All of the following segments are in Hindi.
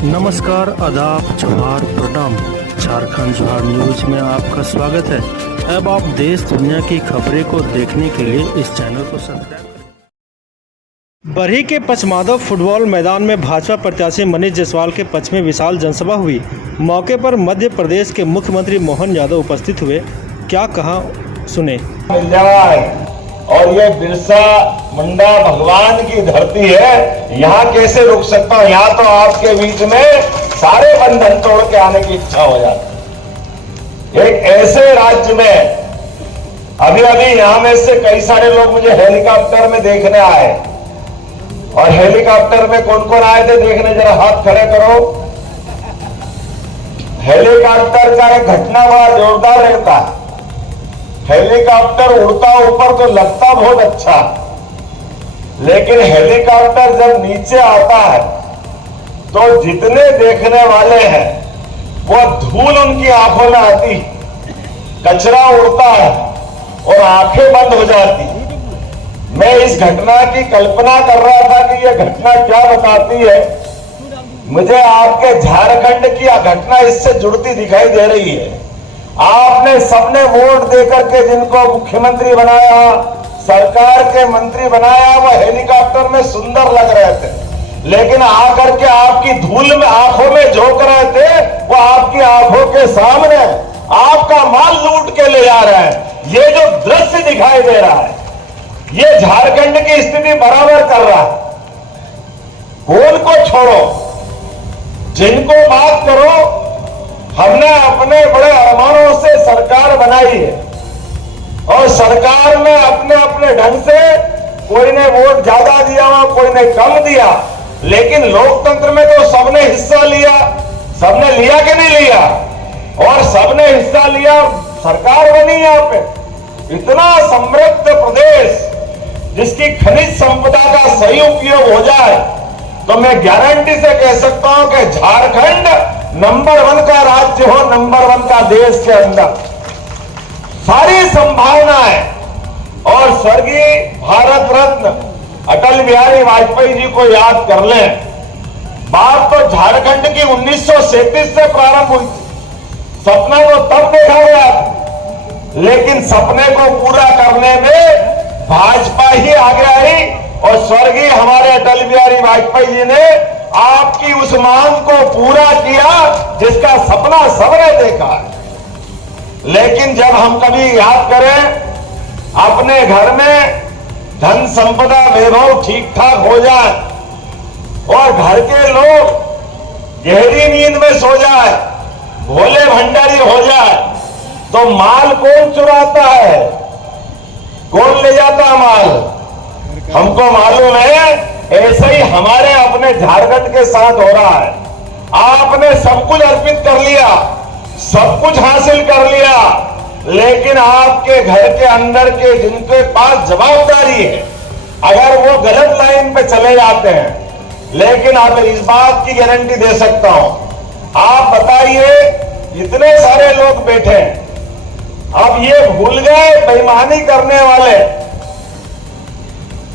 नमस्कार, आदाब, जोहार, प्रणाम। झारखंड जोहार न्यूज में आपका स्वागत है। अब आप देश दुनिया की खबरें को देखने के लिए इस चैनल को सब्सक्राइब करें। बरही के पचमाधव फुटबॉल मैदान में भाजपा प्रत्याशी मनीष जायसवाल के पक्ष में विशाल जनसभा हुई। मौके पर मध्य प्रदेश के मुख्यमंत्री मोहन यादव उपस्थित हुए। क्या कहा, सुने। मिल जाए और ये बिरसा मुंडा भगवान की धरती है, यहाँ कैसे रुक सकता हूँ। यहाँ तो आपके बीच में सारे बंधन तोड़ के आने की इच्छा हो जाती है। एक ऐसे राज्य में अभी यहाँ में से कई सारे लोग मुझे हेलीकॉप्टर में देखने आए, और हेलीकॉप्टर में कौन कौन आए थे देखने, जरा हाथ खड़े करो। हेलीकॉप्टर का एक घटना बड़ा जोरदार रहता है। हेलीकॉप्टर उड़ता ऊपर तो लगता बहुत अच्छा, लेकिन हेलीकॉप्टर जब नीचे आता है तो जितने देखने वाले हैं वो धूल उनकी आंखों में आती, कचरा उड़ता है और आंखें बंद हो जाती। मैं इस घटना की कल्पना कर रहा था कि यह घटना क्या बताती है। मुझे आपके झारखंड की घटना इससे जुड़ती दिखाई दे रही है। आपने सबने वोट देकर के जिनको मुख्यमंत्री बनाया, सरकार के मंत्री बनाया, वो हेलीकॉप्टर में सुंदर लग रहे थे, लेकिन आकर के आपकी धूल में आंखों में झोंक रहे थे। वो आपकी आंखों के सामने आपका माल लूट के ले जा रहे हैं। ये जो दृश्य दिखाई दे रहा है, ये झारखंड की स्थिति बराबर कर रहा है। कौन को छोड़ो, जिनको बात करो। हमने अपने बड़े अरमानों से सरकार बनाई है, और सरकार में अपने अपने ढंग से कोई ने वोट ज्यादा दिया, कोई ने कम दिया, लेकिन लोकतंत्र में तो सबने हिस्सा लिया। सबने लिया कि नहीं लिया? और सबने हिस्सा लिया, सरकार बनी। यहाँ पे इतना समृद्ध प्रदेश जिसकी खनिज संपदा का सही उपयोग हो जाए, तो मैं गारंटी से कह सकता हूं कि झारखंड नंबर 1 का राज्य हो, नंबर 1 का देश के अंदर सारी संभावनाएं। और स्वर्गीय भारत रत्न अटल बिहारी वाजपेयी जी को याद कर लें। बात तो झारखंड की 1937 से प्रारंभ हुई थी। सपना तो तब देखा गया, लेकिन सपने को पूरा करने में भाजपा ही आगे आई, और स्वर्गीय हमारे अटल बिहारी वाजपेयी जी ने आपकी उस मांग को पूरा किया जिसका सपना सबने देखा है। लेकिन जब हम कभी याद करें अपने घर में धन संपदा वैभव ठीक ठाक हो जाए और घर के लोग गहरी नींद में सो जाए, भोले भंडारी हो जाए, तो माल कौन चुराता है, कौन ले जाता माल? हमको मालूम है। ऐसे ही हमारे अपने झारखंड के साथ हो रहा है। आपने सब कुछ अर्पित कर लिया, सब कुछ हासिल कर लिया, लेकिन आपके घर के अंदर के जिनके पास जवाबदारी है, अगर वो गलत लाइन पे चले जाते हैं। लेकिन आप इस बात की गारंटी दे सकता हूं, आप बताइए, इतने सारे लोग बैठे हैं, अब ये भूल गए बेईमानी करने वाले,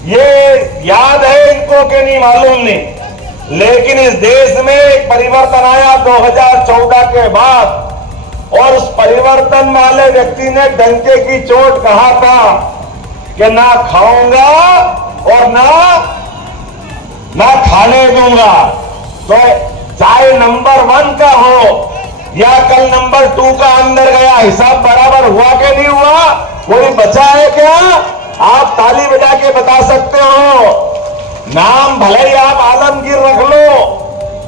ये याद है इनको कि नहीं मालूम नहीं, लेकिन इस देश में एक परिवर्तन आया 2014 के बाद, और उस परिवर्तन वाले व्यक्ति ने डंके की चोट कहा था कि ना खाऊंगा और ना खाने दूंगा। तो चाहे नंबर 1 का हो या कल नंबर 2 का अंदर गया, हिसाब बराबर हुआ कि नहीं हुआ? कोई बचा है क्या? आप ताली बजा के बता सकते हो। नाम भले ही आप आलमगीर रख लो,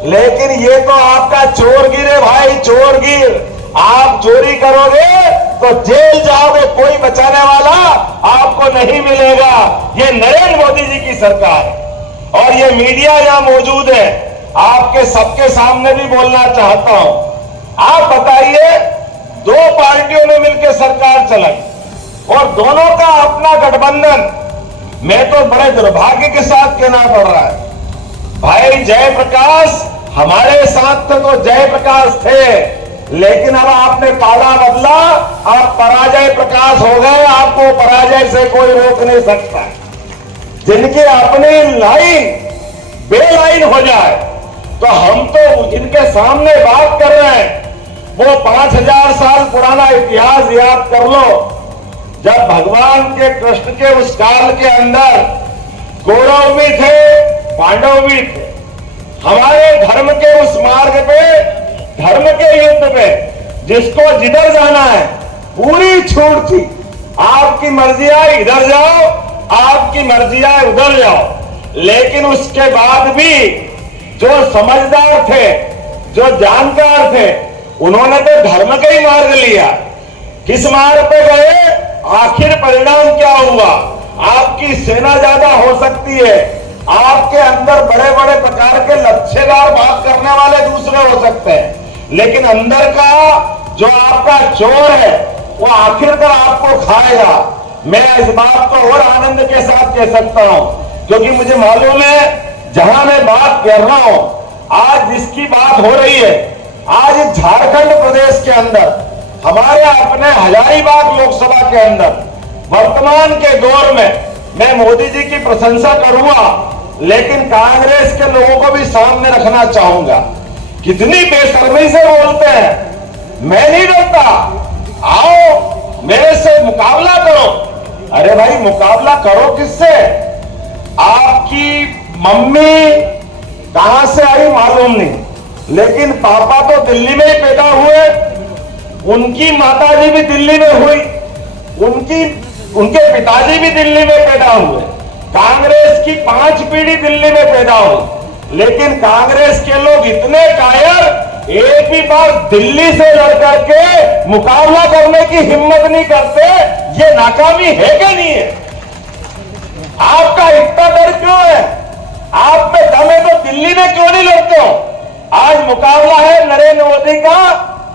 लेकिन ये तो आपका चोरगिर है भाई, चोरगिर। आप चोरी करोगे तो जेल जाओगे, कोई बचाने वाला आपको नहीं मिलेगा। ये नरेंद्र मोदी जी की सरकार है, और ये मीडिया यहां मौजूद है, आपके सबके सामने भी बोलना चाहता हूं। आप बताइए, 2 पार्टियों ने मिलकर सरकार चलाई और दोनों का अपना गठबंधन। मैं तो बड़े दुर्भाग्य के साथ कहना पड़ रहा है, भाई जयप्रकाश हमारे साथ थे तो जयप्रकाश थे, लेकिन अब आपने पाला बदला, आप पराजय प्रकाश हो गए। आपको पराजय से कोई रोक नहीं सकता। जिनकी अपनी लाइन बेलाइन हो जाए, तो हम तो जिनके सामने बात कर रहे हैं वो 5000 साल पुराना इतिहास याद कर लो। जब भगवान के कृष्ण के उस काल के अंदर कौरव भी थे, पांडव भी थे। हमारे धर्म के उस मार्ग पे, धर्म के युद्ध में जिसको जिधर जाना है पूरी छूट थी। आपकी मर्जी आए इधर जाओ, आपकी मर्जी आए उधर जाओ। लेकिन उसके बाद भी जो समझदार थे, जो जानकार थे, उन्होंने तो धर्म का ही मार्ग लिया। किस मार्ग पे गए, आखिर परिणाम क्या हुआ? आपकी सेना ज्यादा हो सकती है, आपके अंदर बड़े बड़े प्रकार के लच्छेदार बात करने वाले दूसरे हो सकते हैं, लेकिन अंदर का जो आपका चोर है वो आखिरकार आपको खाएगा। मैं इस बात को और आनंद के साथ कह सकता हूं, क्योंकि मुझे मालूम है जहां मैं बात कर रहा हूं, आज जिसकी बात हो रही है, आज झारखंड प्रदेश के अंदर, हमारे अपने हजारीबाग लोकसभा के अंदर वर्तमान के दौर में मैं मोदी जी की प्रशंसा करूंगा, लेकिन कांग्रेस के लोगों को भी सामने रखना चाहूंगा। कितनी बेशर्मी से बोलते हैं। मैं नहीं डरता, आओ मेरे से मुकाबला करो। अरे भाई मुकाबला करो किससे? आपकी मम्मी कहां से आई मालूम नहीं, लेकिन पापा तो दिल्ली में ही पैदा हुए, उनकी माताजी भी दिल्ली में हुई, उनके पिताजी भी दिल्ली में पैदा हुए। कांग्रेस की 5 पीढ़ी दिल्ली में पैदा हुई, लेकिन कांग्रेस के लोग इतने कायर, एक भी बार दिल्ली से लड़ करके मुकाबला करने की हिम्मत नहीं करते। ये नाकामी है क्या नहीं है? आपका इतना डर क्यों है? आप में दम है तो दिल्ली में क्यों नहीं लड़ते हो? आज मुकाबला है नरेंद्र मोदी का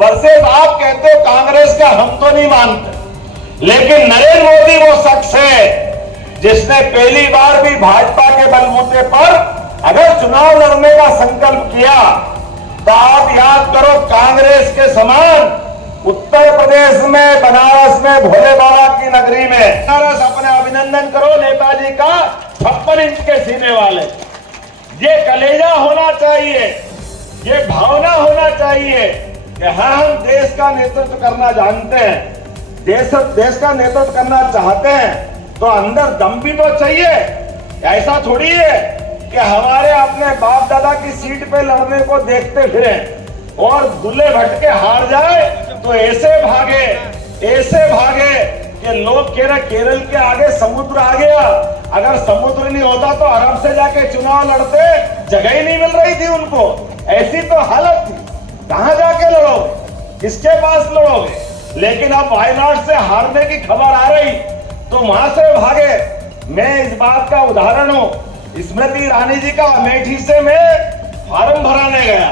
वर्सेस आप कहते हो कांग्रेस का। हम तो नहीं मानते, लेकिन नरेंद्र मोदी वो शख्स है जिसने पहली बार भी भाजपा के बलबूते पर अगर चुनाव लड़ने का संकल्प किया, तो आप याद करो कांग्रेस के समान उत्तर प्रदेश में, बनारस में, भोले बाबा की नगरी में, बनारस अपने अभिनंदन करो नेताजी का 56 इंच के सीने वाले। ये कलेजा होना चाहिए, ये भावना होना चाहिए कि हाँ हम देश का नेतृत्व करना जानते हैं, देश का नेतृत्व करना चाहते हैं, तो अंदर दम भी तो चाहिए। ऐसा थोड़ी है कि हमारे अपने बाप दादा की सीट पे लड़ने को देखते फिरे और दुल्ले भटके हार जाए तो ऐसे भागे कि लोग कह रहे केरल के आगे समुद्र आ गया। अगर समुद्र नहीं होता तो अरब से जाके चुनाव लड़ते, जगह ही नहीं मिल रही थी उनको। ऐसी तो हालत थी, कहां जाके लड़ोगे, किसके पास लड़ोगे? लेकिन अब वायनाड से हारने की खबर आ रही तो वहां से भागे। मैं इस बात का उदाहरण हूं, स्मृति ईरानी जी का अमेठी से मैं फार्म भराने गया,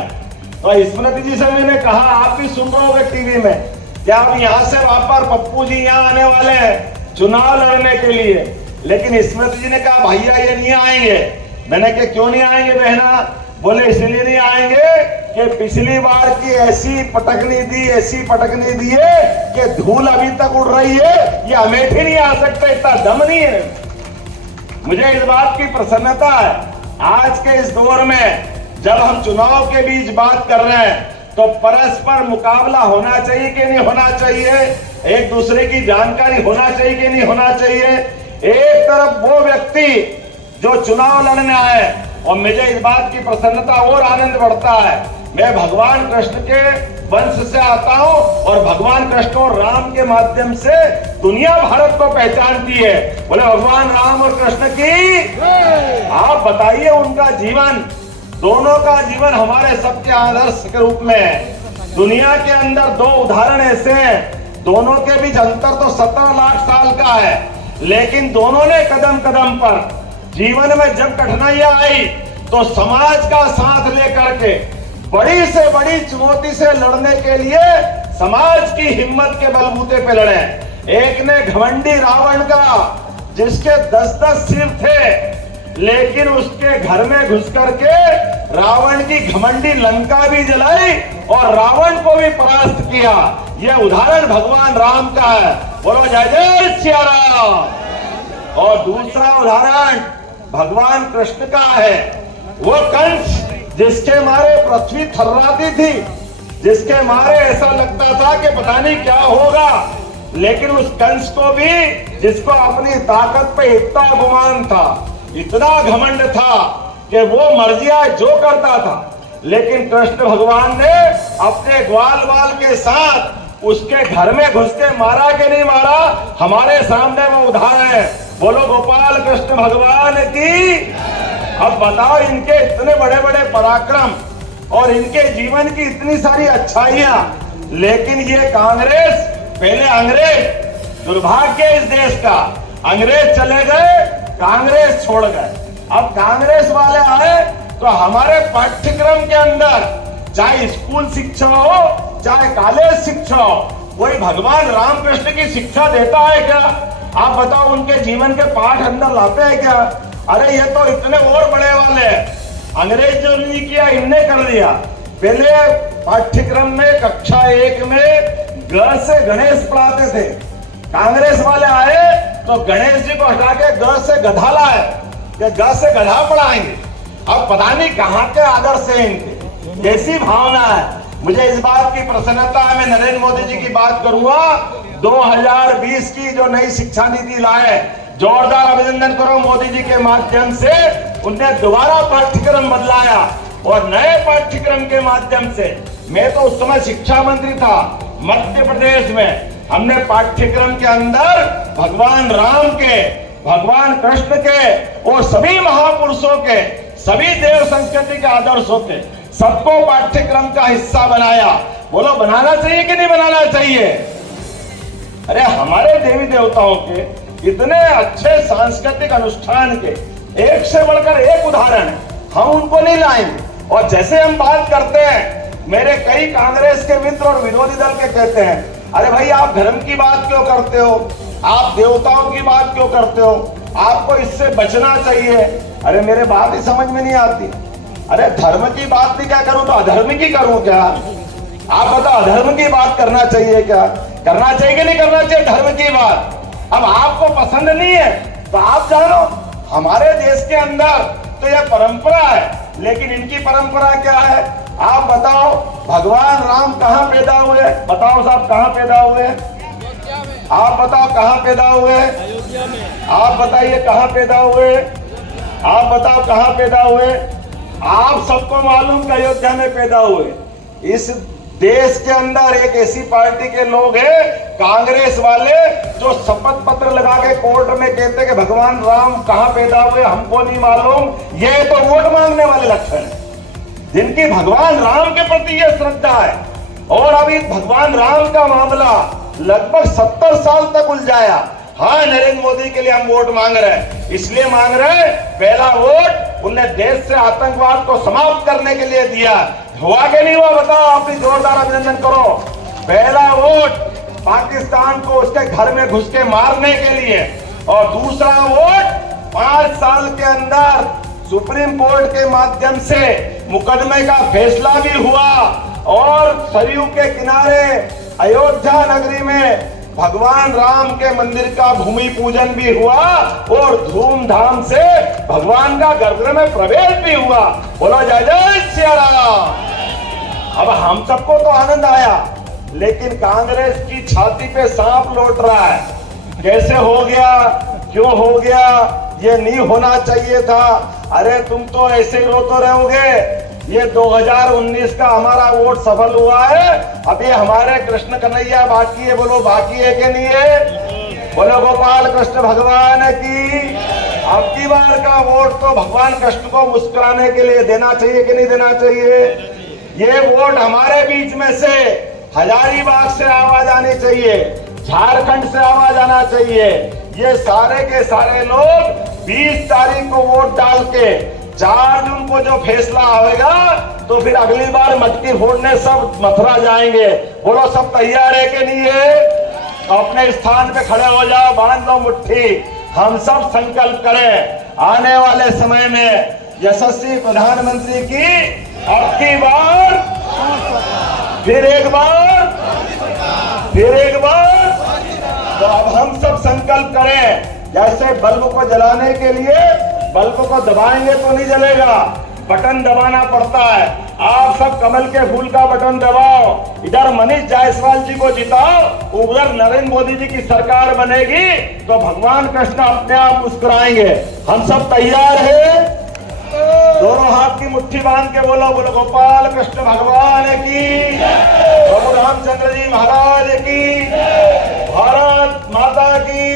तो स्मृति जी से मैंने कहा, आप भी सुन रहे होंगे टीवी में, क्या आप यहाँ से वापस पप्पू जी यहाँ आने वाले हैं चुनाव लड़ने के लिए? लेकिन स्मृति जी ने कहा भैया ये नहीं आएंगे। मैंने कहा क्यों नहीं आएंगे बहना? बोले इसलिए नहीं आएंगे कि पिछली बार की ऐसी पटकनी दी है कि धूल अभी तक उड़ रही है, ये अमेठी नहीं आ सकते, इतना दम नहीं है। मुझे इस बात की प्रसन्नता है आज के इस दौर में जब हम चुनाव के बीच बात कर रहे हैं, तो परस्पर मुकाबला होना चाहिए कि नहीं होना चाहिए, एक दूसरे की जानकारी होना चाहिए कि नहीं होना चाहिए। एक तरफ वो व्यक्ति जो चुनाव लड़ने आए, और मुझे इस बात की प्रसन्नता और आनंद बढ़ता है, मैं भगवान कृष्ण के वंश से आता हूं और भगवान कृष्ण और राम के माध्यम से दुनिया भारत को पहचानती है। बोले भगवान राम और कृष्ण की। आप बताइए उनका जीवन, दोनों का जीवन हमारे सबके आदर्श के रूप में है। दुनिया के अंदर 2 उदाहरण ऐसे हैं, दोनों के बीच अंतर तो 17 लाख साल का है, लेकिन दोनों ने कदम कदम पर जीवन में जब कठिनाइयां आई तो समाज का साथ लेकर के बड़ी से बड़ी चुनौती से लड़ने के लिए समाज की हिम्मत के बलबूते पे लड़े। एक ने घमंडी रावण का, जिसके 10-10 सिर थे, लेकिन उसके घर में घुस करके रावण की घमंडी लंका भी जलाई और रावण को भी परास्त किया। यह उदाहरण भगवान राम का है। बोलो जय जय सिया राम। और दूसरा उदाहरण भगवान कृष्ण का है। वो कंस जिसके मारे पृथ्वी थर्राती थी, जिसके मारे ऐसा लगता था कि पता नहीं क्या होगा, लेकिन उस कंस को भी, जिसको अपनी ताकत पे इतना गुमान था, इतना घमंड था कि वो मर्जियां जो करता था, लेकिन कृष्ण भगवान ने अपने ग्वाल बाल के साथ उसके घर में घुस के मारा कि नहीं मारा, हमारे सामने वो उदाहरण है। बोलो गोपाल कृष्ण भगवान की। अब बताओ, इनके इतने बड़े बड़े पराक्रम और इनके जीवन की इतनी सारी अच्छाइयां, लेकिन ये कांग्रेस, पहले अंग्रेज, दुर्भाग्य इस देश का, अंग्रेज चले गए, कांग्रेस छोड़ गए। अब कांग्रेस वाले आए तो हमारे पाठ्यक्रम के अंदर चाहे स्कूल शिक्षा हो, चाहे कॉलेज शिक्षा हो, कोई भगवान रामकृष्ण की शिक्षा देता है क्या? आप बताओ, उनके जीवन के पाठ अंदर लाते हैं क्या? अरे ये तो इतने और बड़े वाले हैं, अंग्रेज जो नहीं किया इनने कर दिया। पहले पाठ्यक्रम में कक्षा 1 में ग से गणेश पढ़ाते थे, कांग्रेस वाले आए तो गणेश जी को हटा के ग से गधा लाए, या ग से गधा पढ़ाएंगे। अब पता नहीं कहां के आदर्श है इनके, कैसी भावना है। मुझे इस बात की प्रसन्नता है, मैं नरेंद्र मोदी जी की बात करूंगा, 2020 की जो नई शिक्षा नीति लाए, जोरदार अभिनंदन करो मोदी जी के माध्यम से। उनने दोबारा पाठ्यक्रम बदलाया और नए पाठ्यक्रम के माध्यम से, मैं तो उस समय शिक्षा मंत्री था मध्य प्रदेश में, हमने पाठ्यक्रम के अंदर भगवान राम के, भगवान कृष्ण के और सभी महापुरुषों के, सभी देव संस्कृति के आदर्शों के, सबको पाठ्यक्रम का हिस्सा बनाया। बोलो बनाना चाहिए कि नहीं बनाना चाहिए? अरे हमारे देवी देवताओं के इतने अच्छे सांस्कृतिक अनुष्ठान के एक से बढ़कर एक उदाहरण है, हम उनको नहीं लाएंगे। और जैसे हम बात करते हैं, मेरे कई कांग्रेस के मित्र और विरोधी दल के कहते हैं, अरे भाई आप धर्म की बात क्यों करते हो, आप देवताओं की बात क्यों करते हो, आपको इससे बचना चाहिए। अरे मेरे बात ही समझ में नहीं आती। अरे धर्म की बात भी क्या करूं तो अधर्म की करूं क्या? आप बताओ, अधर्म की बात करना चाहिए क्या? करना चाहिए कि नहीं करना चाहिए धर्म की बात? अब आपको पसंद नहीं है तो आप जानो, हमारे देश के अंदर तो यह परंपरा है, लेकिन इनकी परंपरा क्या है? आप बताओ, भगवान राम कहां पैदा हुए? बताओ साहब, कहां पैदा हुए? आप बताओ कहां पैदा हुए? आप बताइए कहां पैदा हुए? आप बताओ कहां पैदा हुए? आप सबको मालूम कि अयोध्या में पैदा हुए। इस देश के अंदर एक ऐसी पार्टी के लोग हैं, कांग्रेस वाले, जो शपथ पत्र लगा के कोर्ट में कहते कि भगवान राम कहां पैदा हुए हमको नहीं मालूम। ये तो वोट मांगने वाले लक्षण हैं, जिनकी भगवान राम के प्रति ये श्रद्धा है। और अभी भगवान राम का मामला लगभग 70 साल तक उलझाया। हाँ, नरेंद्र मोदी के लिए हम वोट मांग रहे हैं, इसलिए मांग रहे हैं, पहला वोट उनने देश से आतंकवाद को समाप्त करने के लिए दिया। हुआ कि नहीं हुआ बताओ? अपनी जोरदार अभिनंदन करो। पहला वोट पाकिस्तान को उसके घर में घुस के मारने के लिए, और दूसरा वोट 5 साल के अंदर सुप्रीम कोर्ट के माध्यम से मुकदमे का फैसला भी हुआ और सरयू के किनारे अयोध्या नगरी में भगवान राम के मंदिर का भूमि पूजन भी हुआ और धूमधाम से भगवान का गर्भगृह में प्रवेश भी हुआ। बोलो जय जय श्री राम। अब हम सबको तो आनंद आया, लेकिन कांग्रेस की छाती पे सांप लौट रहा है। कैसे हो गया, क्यों हो गया, ये नहीं होना चाहिए था। अरे तुम तो ऐसे ही रोते रहोगे। ये 2019 का हमारा वोट सफल हुआ है, अब ये हमारे कृष्ण कन्हैया बाकी है। बोलो बाकी है कि नहीं है? बोलो गोपाल कृष्ण भगवान की। अब की बार का वोट तो भगवान कृष्ण को मुस्कुराने के लिए देना चाहिए कि नहीं देना चाहिए? ये वोट हमारे बीच में से हजारीबाग से आवाज आनी चाहिए, झारखंड से आवाज आना चाहिए। ये सारे के सारे लोग 20 तारीख को वोट डाल के 4 जून को जो फैसला आएगा तो फिर अगली बार मटकी फोड़ने सब मथुरा जाएंगे। बोलो सब तैयार है कि नहीं है? अपने स्थान पे खड़े हो जाओ, बांध लो मुट्ठी। हम सब संकल्प करें, आने वाले समय में यशस्वी प्रधानमंत्री की अब की बार, फिर एक बार, फिर एक बार। तो अब हम सब संकल्प करें, जैसे बल्ब को जलाने के लिए बल्ब को दबाएंगे तो नहीं जलेगा, बटन दबाना पड़ता है। आप सब कमल के फूल का बटन दबाओ, इधर मनीष जायसवाल जी को जिताओ, उधर नरेंद्र मोदी जी की सरकार बनेगी तो भगवान कृष्ण अपने आप मुस्कुराएंगे। हम सब तैयार हैं? दोनों हाथ की मुट्ठी बांध के बोलो, बोलो गोपाल कृष्ण भगवान की, प्रभु रामचंद्र जी महाराज की, भारत माता की।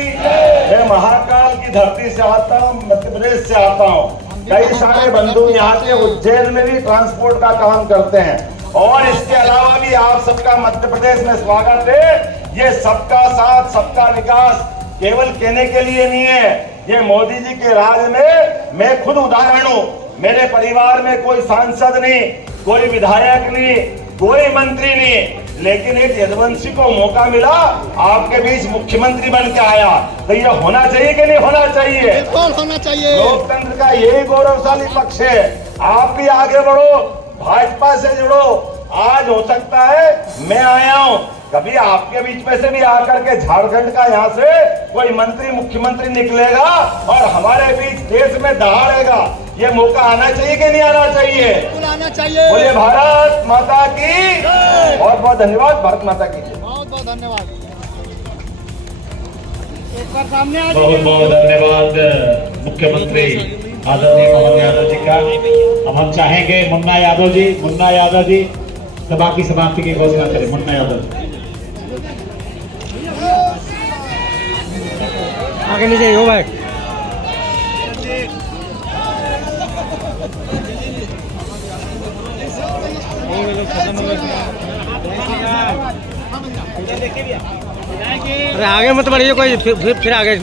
मैं महाकाल की धरती से आता हूँ, मध्य प्रदेश से आता हूँ। कई सारे बंधु यहाँ के उज्जैन में भी ट्रांसपोर्ट का काम करते हैं और इसके अलावा भी आप सबका मध्य प्रदेश में स्वागत है। ये सबका साथ सबका विकास केवल कहने के लिए नहीं है, ये मोदी जी के राज में मैं खुद उदाहरण हूँ। मेरे परिवार में कोई सांसद नहीं, कोई विधायक नहीं, कोई मंत्री नहीं, लेकिन एक यदुवंशी को मौका मिला, आपके बीच मुख्यमंत्री बन के आया। तो ये होना चाहिए कि नहीं होना चाहिए? बिल्कुल होना चाहिए। लोकतंत्र का यही गौरवशाली पक्ष है। आप भी आगे बढ़ो, भाजपा से जुड़ो। आज हो सकता है मैं आया हूँ, कभी आपके बीच में से भी आकर के झारखंड का यहाँ से कोई मंत्री मुख्यमंत्री निकलेगा और हमारे बीच देश में दहाड़ेगा। ये मौका आना चाहिए कि नहीं आना चाहिए? बिल्कुल आना चाहिए। बोलिए भारत माता की। बहुत बहुत धन्यवाद। भारत माता की जय। बहुत बहुत धन्यवाद। एक बार सामने आ बहुत बहुत धन्यवाद मुख्यमंत्री आदरणीय मोहन यादव जी का। अब हम चाहेंगे मुन्ना यादव जी सभा की समाप्ति की घोषणा करें। मुन्ना यादव आगे नीचे हो भाई। अरे आगे मत बढ़िए, कोई फिर आगे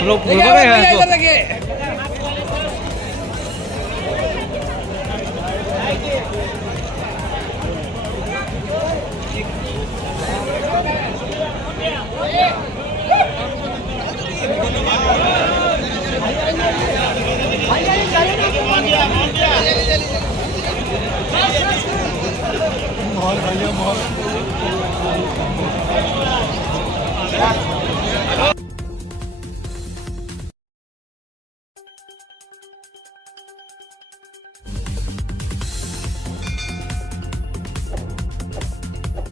लोग मोहन।